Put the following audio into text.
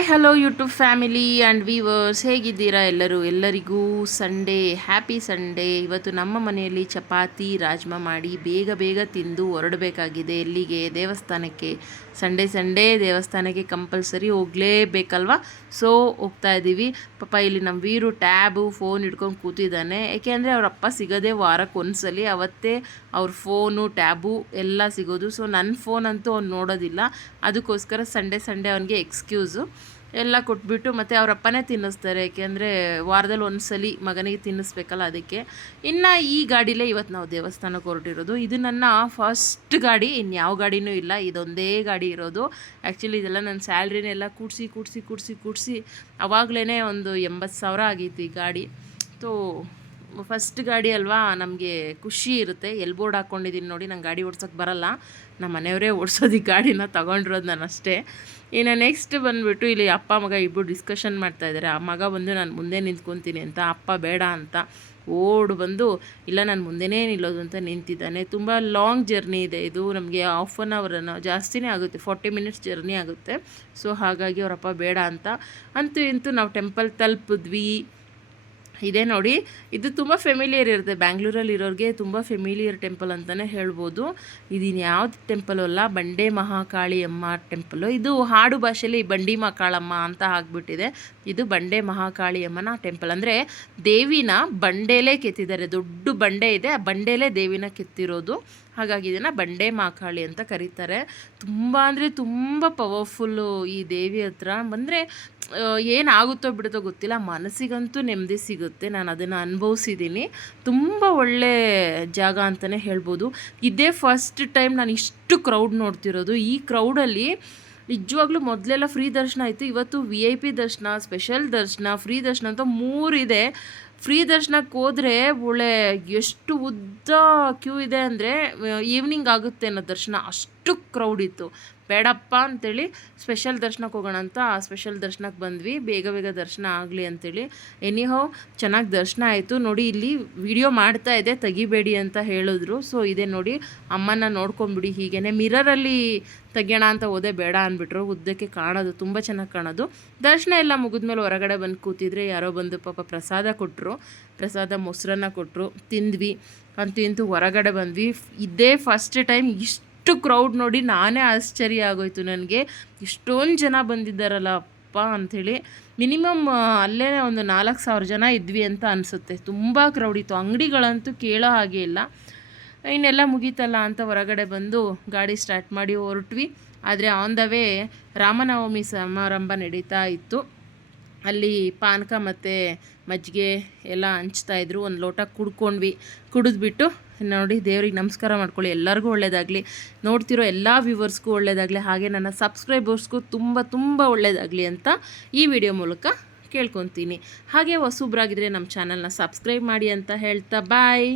Hi hello YouTube family and viewers, ಹೇಗಿದ್ದೀರಾ ಎಲ್ಲರಿಗೂ Sunday, happy Sunday. ಇವತ್ತು ನಮ್ಮ ಮನೆಯಲ್ಲಿ ಚಪಾತಿ ರಾಜ್ಮಾ ಮಾಡಿ ಬೇಗ ಬೇಗ ತಿಂದು ಹೊರಡಬೇಕಾಗಿದೆ. ಎಲ್ಲಿಗೆ? ದೇವಸ್ಥಾನಕ್ಕೆ. ಸಂಡೇ ದೇವಸ್ಥಾನಕ್ಕೆ ಕಂಪಲ್ಸರಿ ಹೋಗಲೇಬೇಕಲ್ವ. ಸೊ ಹೋಗ್ತಾ ಇದ್ದೀವಿ. ಪಾಪ ಇಲ್ಲಿ ನಮ್ಮ ವೀರು ಟ್ಯಾಬು ಫೋನ್ ಹಿಡ್ಕೊಂಡು ಕೂತಿದ್ದಾನೆ. ಏಕೆಂದರೆ ಅವ್ರ ಅಪ್ಪ ಸಿಗೋದೇ ವಾರಕ್ಕೆ ಒಂದ್ಸಲಿ, ಅವತ್ತೇ ಅವ್ರ ಫೋನು ಟ್ಯಾಬು ಎಲ್ಲ ಸಿಗೋದು. ಸೊ ನನ್ನ ಫೋನ್ ಅಂತೂ ಅವ್ನು ನೋಡೋದಿಲ್ಲ. ಅದಕ್ಕೋಸ್ಕರ ಸಂಡೇ ಅವನಿಗೆ ಎಕ್ಸ್ಕ್ಯೂಸು ಎಲ್ಲ ಕೊಟ್ಬಿಟ್ಟು ಮತ್ತು ಅವ್ರ ಅಪ್ಪನೇ ತಿನ್ನಿಸ್ತಾರೆ. ಏಕೆಂದರೆ ವಾರದಲ್ಲಿ ಒಂದ್ಸಲಿ ಮಗನಿಗೆ ತಿನ್ನಿಸ್ಬೇಕಲ್ಲ, ಅದಕ್ಕೆ. ಇನ್ನು ಈ ಗಾಡಿಲೇ ಇವತ್ತು ನಾವು ದೇವಸ್ಥಾನಕ್ಕೆ ಹೊರಟಿರೋದು. ಇದು ನನ್ನ ಫಸ್ಟ್ ಗಾಡಿ, ಇನ್ಯಾವ ಗಾಡಿನೂ ಇಲ್ಲ, ಇದೊಂದೇ ಗಾಡಿ ಇರೋದು. ಆ್ಯಕ್ಚುಲಿ ಇದೆಲ್ಲ ನನ್ನ ಸ್ಯಾಲ್ರಿನೆಲ್ಲ ಕೂಡಿಸಿ ಆವಾಗಲೇ ಒಂದು 80,000 ಆಗಿತ್ತು ಈ ಗಾಡಿ. ತೋ ಫಸ್ಟ್ ಗಾಡಿ ಅಲ್ವಾ, ನಮಗೆ ಖುಷಿ ಇರುತ್ತೆ. ಬೋರ್ಡ್ ಹಾಕ್ಕೊಂಡಿದ್ದೀನಿ ನೋಡಿ. ನಂಗೆ ಗಾಡಿ ಓಡ್ಸೋಕ್ಕೆ ಬರಲ್ಲ, ನಮ್ಮ ಮನೆಯವರೇ ಓಡಿಸೋದು ಈ ಗಾಡಿನ, ತೊಗೊಂಡಿರೋದು ನಾನು ಅಷ್ಟೇ. ಇನ್ನು ನೆಕ್ಸ್ಟ್ ಬಂದುಬಿಟ್ಟು ಇಲ್ಲಿ ಅಪ್ಪ ಮಗ ಇಬ್ಬರು ಡಿಸ್ಕಷನ್ ಮಾಡ್ತಾಯಿದ್ದಾರೆ. ಆ ಮಗ ಬಂದು ನಾನು ಮುಂದೆ ನಿಂತ್ಕೊತೀನಿ ಅಂತ, ಅಪ್ಪ ಬೇಡ ಅಂತ ಓಡು ಬಂದು ಇಲ್ಲ ನಾನು ಮುಂದೆನೇ ನಿಲ್ಲೋದು ಅಂತ ನಿಂತಿದ್ದಾನೆ. ತುಂಬ ಲಾಂಗ್ ಜರ್ನಿ ಇದೆ ಇದು, ನಮಗೆ 1/2 hour ಜಾಸ್ತಿನೇ ಆಗುತ್ತೆ, 40 minutes ಜರ್ನಿ ಆಗುತ್ತೆ. ಸೊ ಹಾಗಾಗಿ ಅವರಪ್ಪ ಬೇಡ ಅಂತ ಅಂತೂ ನಾವು ಟೆಂಪಲ್ ತಲುಪಿದ್ವಿ. ಇದೇ ನೋಡಿ, ಇದು ತುಂಬ ಫೆಮಿಲಿಯರ್ ಇರುತ್ತೆ, ಬ್ಯಾಂಗ್ಳೂರಲ್ಲಿ ಇರೋರಿಗೆ ತುಂಬ ಫೆಮಿಲಿಯರ್ ಟೆಂಪಲ್ ಅಂತಲೇ ಹೇಳ್ಬೋದು. ಇದಿನ್ನು ಯಾವ್ದು ಟೆಂಪಲು ಅಲ್ಲ, ಬಂಡೆ ಮಹಾಕಾಳಿ ಅಮ್ಮ ಟೆಂಪಲು. ಇದು ಹಾಡು ಭಾಷೆಯಲ್ಲಿ ಬಂಡಿ ಮಕಾಳಮ್ಮ ಅಂತ ಆಗಿಬಿಟ್ಟಿದೆ. ಇದು ಬಂಡೆ ಮಹಾಕಾಳಿ ಅಮ್ಮನ ಟೆಂಪಲ್. ಅಂದರೆ ದೇವಿನ ಬಂಡೇಲೇ ಕೆತ್ತಿದ್ದಾರೆ, ದೊಡ್ಡ ಬಂಡೆ ಇದೆ, ಆ ಬಂಡೇಲೇ ದೇವಿನ ಕೆತ್ತಿರೋದು. ಹಾಗಾಗಿ ಇದನ್ನು ಬಂಡೆ ಮಹಾಕಾಳಿ ಅಂತ ಕರೀತಾರೆ. ತುಂಬ ಅಂದರೆ ತುಂಬ ಪವರ್ಫುಲ್ಲು ಈ ದೇವಿ ಹತ್ರ ಬಂದರೆ. ಏನಾಗುತ್ತೋ ಬಿಡುತ್ತೋ ಗೊತ್ತಿಲ್ಲ, ಮನಸ್ಸಿಗಂತೂ ನೆಮ್ಮದಿ ಸಿಗುತ್ತೆ. ನಾನು ಅದನ್ನು ಅನುಭವಿಸಿದ್ದೀನಿ. ತುಂಬ ಒಳ್ಳೆ ಜಾಗ ಅಂತಲೇ ಹೇಳ್ಬೋದು. ಇದೇ ಫಸ್ಟ್ ಟೈಮ್ ನಾನು ಇಷ್ಟು ಕ್ರೌಡ್ ನೋಡ್ತಿರೋದು. ಈ ಕ್ರೌಡಲ್ಲಿ ನಿಜವಾಗ್ಲೂ ಮೊದಲೆಲ್ಲ ಫ್ರೀ ದರ್ಶನ ಆಯಿತು, ಇವತ್ತು VIP ದರ್ಶನ, ಸ್ಪೆಷಲ್ ದರ್ಶನ, ಫ್ರೀ ದರ್ಶನ ಅಂತ 3 ಇದೆ. ಫ್ರೀ ದರ್ಶನಕ್ಕೆ ಹೋದರೆ ಒಳ್ಳೆ ಎಷ್ಟು ಉದ್ದ ಕ್ಯೂ ಇದೆ ಅಂದರೆ ಈವ್ನಿಂಗ್ ಆಗುತ್ತೆ ಅನ್ನೋ ದರ್ಶನ, ಅಷ್ಟು ಕ್ರೌಡ್ ಇತ್ತು. ಬೇಡಪ್ಪ ಅಂಥೇಳಿ ಸ್ಪೆಷಲ್ ದರ್ಶನಕ್ಕೆ ಹೋಗೋಣ ಅಂತ ಆ ಸ್ಪೆಷಲ್ ದರ್ಶನಕ್ಕೆ ಬಂದ್ವಿ, ಬೇಗ ದರ್ಶನ ಆಗಲಿ ಅಂಥೇಳಿ. ಎನಿಹೌ ಚೆನ್ನಾಗಿ ದರ್ಶನ ಆಯಿತು. ನೋಡಿ, ಇಲ್ಲಿ ವಿಡಿಯೋ ಮಾಡ್ತಾ ಇದೆ, ತೆಗಿಬೇಡಿ ಅಂತ ಹೇಳಿದ್ರು. ಸೊ ಇದೇ ನೋಡಿ, ಅಮ್ಮನ ನೋಡ್ಕೊಂಬಿಡಿ. ಹೀಗೇ ಮಿರರಲ್ಲಿ ತೆಗಿಯೋಣ ಅಂತ ಹೋದೆ, ಬೇಡ ಅಂದ್ಬಿಟ್ರು. ಉದ್ದಕ್ಕೆ ಕಾಣೋದು, ತುಂಬ ಚೆನ್ನಾಗಿ ಕಾಣೋದು. ದರ್ಶನ ಎಲ್ಲ ಮುಗಿದ್ಮೇಲೆ ಹೊರಗಡೆ ಬಂದು ಕೂತಿದ್ರೆ ಯಾರೋ ಬಂದು ಪಾಪ ಪ್ರಸಾದ ಕೊಟ್ಟರು. ಪ್ರಸಾದ ಮೊಸರನ್ನ ಕೊಟ್ಟರು, ತಿಂದ್ವಿ. ಅಂತೂ ಹೊರಗಡೆ ಬಂದ್ವಿ. ಇದೇ ಫಸ್ಟ್ ಟೈಮ್ ಇಷ್ಟು ಕ್ರೌಡ್ ನೋಡಿ ನಾನೇ ಆಶ್ಚರ್ಯ ಆಗೋಯ್ತು ನನಗೆ. ಇಷ್ಟೊಂದು ಜನ ಬಂದಿದ್ದಾರಲ್ಲ ಅಪ್ಪ ಅಂಥೇಳಿ. ಮಿನಿಮಮ್ ಅಲ್ಲೇ ಒಂದು 4,000 ಜನ ಇದ್ವಿ ಅಂತ ಅನಿಸುತ್ತೆ. ತುಂಬ ಕ್ರೌಡ್ ಇತ್ತು, ಅಂಗಡಿಗಳಂತೂ ಕೇಳೋ ಹಾಗೆ ಇಲ್ಲ. ಇನ್ನೆಲ್ಲ ಮುಗೀತಲ್ಲ ಅಂತ ಹೊರಗಡೆ ಬಂದು ಗಾಡಿ ಸ್ಟಾರ್ಟ್ ಮಾಡಿ ಹೊರಟ್ವಿ. ಆದರೆ ಆನ್ ದ ವೇ ರಾಮನವಮಿ ಸಮಾರಂಭ ನಡೀತಾ ಇತ್ತು. ಅಲ್ಲಿ ಪಾನಕ ಮತ್ತು ಮಜ್ಜಿಗೆ ಎಲ್ಲ ಹಂಚ್ತಾಯಿದ್ರು. ಒಂದು ಲೋಟ ಕುಡಿದ್ಬಿಟ್ಟು ನೋಡಿ, ದೇವ್ರಿಗೆ ನಮಸ್ಕಾರ ಮಾಡ್ಕೊಳ್ಳಿ. ಎಲ್ಲರಿಗೂ ಒಳ್ಳೆಯದಾಗಲಿ, ನೋಡ್ತಿರೋ ಎಲ್ಲ ವ್ಯೂವರ್ಸ್ಗೂ ಒಳ್ಳೆಯದಾಗಲಿ, ಹಾಗೆ ನನ್ನ ಸಬ್ಸ್ಕ್ರೈಬರ್ಸ್ಗೂ ತುಂಬ ಒಳ್ಳೆಯದಾಗಲಿ ಅಂತ ಈ ವಿಡಿಯೋ ಮೂಲಕ ಕೇಳ್ಕೊತೀನಿ. ಹಾಗೆ ಹೊಸಬ್ರಾಗಿದ್ದರೆ ನಮ್ಮ ಚಾನಲ್ನ ಸಬ್ಸ್ಕ್ರೈಬ್ ಮಾಡಿ ಅಂತ ಹೇಳ್ತಾ ಬಾಯ್.